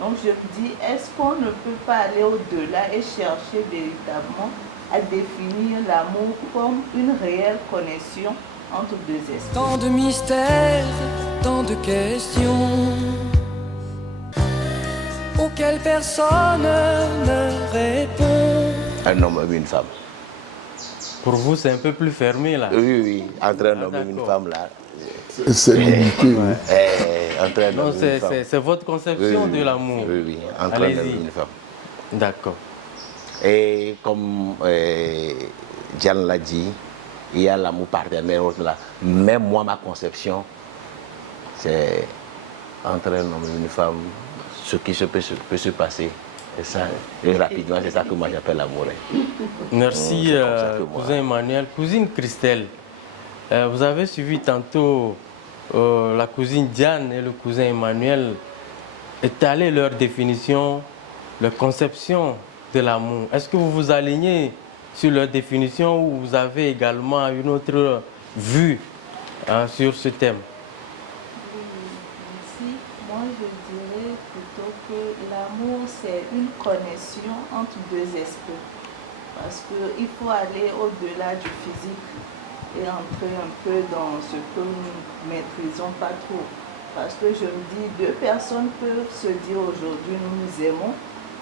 Donc je me dis, est-ce qu'on ne peut pas aller au-delà et chercher véritablement à définir l'amour comme une réelle connexion entre deux esprits? Tant de mystères, tant de questions auxquelles personne ne répond. Un homme et une femme. Pour vous, c'est un peu plus fermé là. Oui, oui, entre un homme et une femme là. C'est limité. Oui. Entre un homme et une femme. C'est votre conception de l'amour. Oui, oui, entre un homme et une femme. D'accord. Et comme Diane l'a dit, il y a l'amour partenaire là. Même moi, ma conception, c'est entre un homme et une femme, ce qui peut se passer. Et ça, et rapidement, c'est ça que moi j'appelle l'amour. Merci, cousin Emmanuel. Cousine Christelle, vous avez suivi tantôt la cousine Diane et le cousin Emmanuel étaler leur définition, leur conception de l'amour. Est-ce que vous vous alignez sur leur définition ou vous avez également une autre vue sur ce thème? Merci. Moi, je dirais plutôt que l'amour, c'est une connexion entre deux esprits. Parce qu'il faut aller au-delà du physique et entrer un peu dans ce que nous ne maîtrisons pas trop. Parce que je me dis, deux personnes peuvent se dire aujourd'hui nous nous aimons,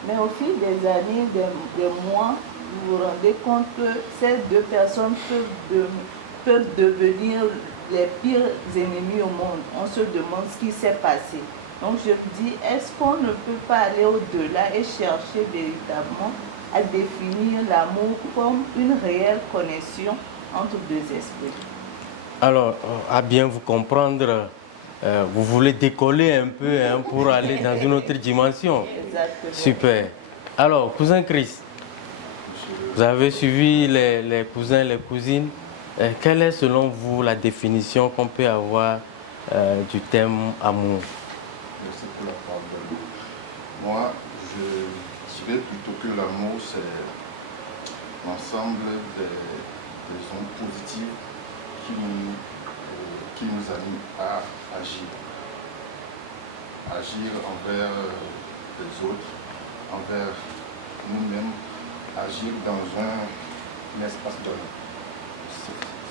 mais au fil des années, des mois, vous vous rendez compte que ces deux personnes peuvent devenir les pires ennemis au monde. On se demande ce qui s'est passé. Donc je me dis, est-ce qu'on ne peut pas aller au-delà et chercher véritablement à définir l'amour comme une réelle connexion entre deux esprits? Alors, à bien vous comprendre, vous voulez décoller un peu pour aller dans une autre dimension. Exactement. Super. Alors, cousin Chris, vous avez suivi les cousins, les cousines. Quelle est selon vous la définition qu'on peut avoir du thème amour? Merci pour la parole. Moi, je dirais plutôt que l'amour, c'est l'ensemble des ondes positives qui nous animent à agir. Agir envers les autres, envers nous-mêmes, agir dans un espace donné.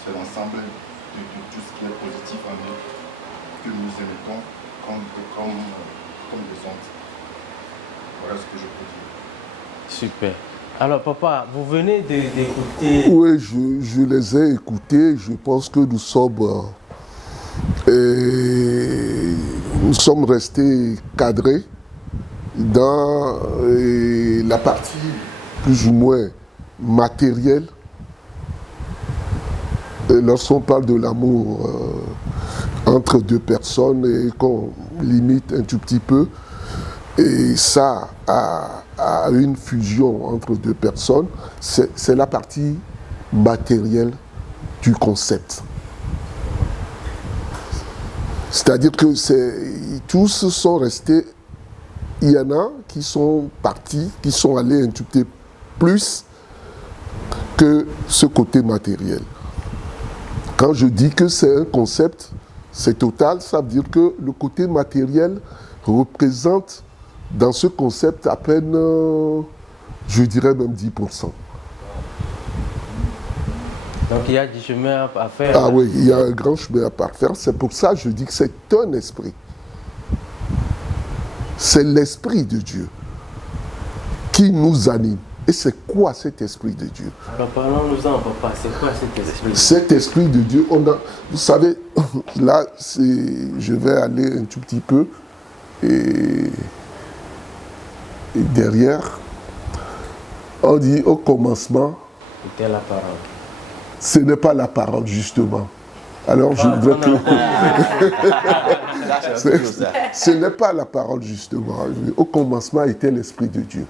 C'est l'ensemble de tout ce qui est positif en nous que nous émettons comme des ondes. Voilà ce que je peux dire. Super. Alors papa, vous venez d'écouter... Oui, je les ai écoutés. Je pense que nous sommes restés cadrés dans la partie plus ou moins matérielle. Lorsqu'on parle de l'amour entre deux personnes et qu'on limite un tout petit peu, et ça a une fusion entre deux personnes, c'est la partie matérielle du concept. C'est-à-dire que tous sont restés, il y en a qui sont partis, qui sont allés un tout petit peu plus que ce côté matériel. Quand je dis que c'est un concept, c'est total, ça veut dire que le côté matériel représente dans ce concept à peine, je dirais même 10%. Donc il y a du chemin à faire. Ah oui, il y a un grand chemin à faire. C'est pour ça que je dis que c'est un esprit. C'est l'esprit de Dieu qui nous anime. Et c'est quoi cet esprit de Dieu? Alors parlons-nous-en, papa. C'est quoi cet esprit? Cet esprit de Dieu, vous savez, là, je vais aller un tout petit peu et derrière, on dit au commencement. C'était la parole. Ce n'est pas la parole, justement. Alors, je voudrais que... Ce n'est pas la parole, justement. Au commencement était l'Esprit de Dieu.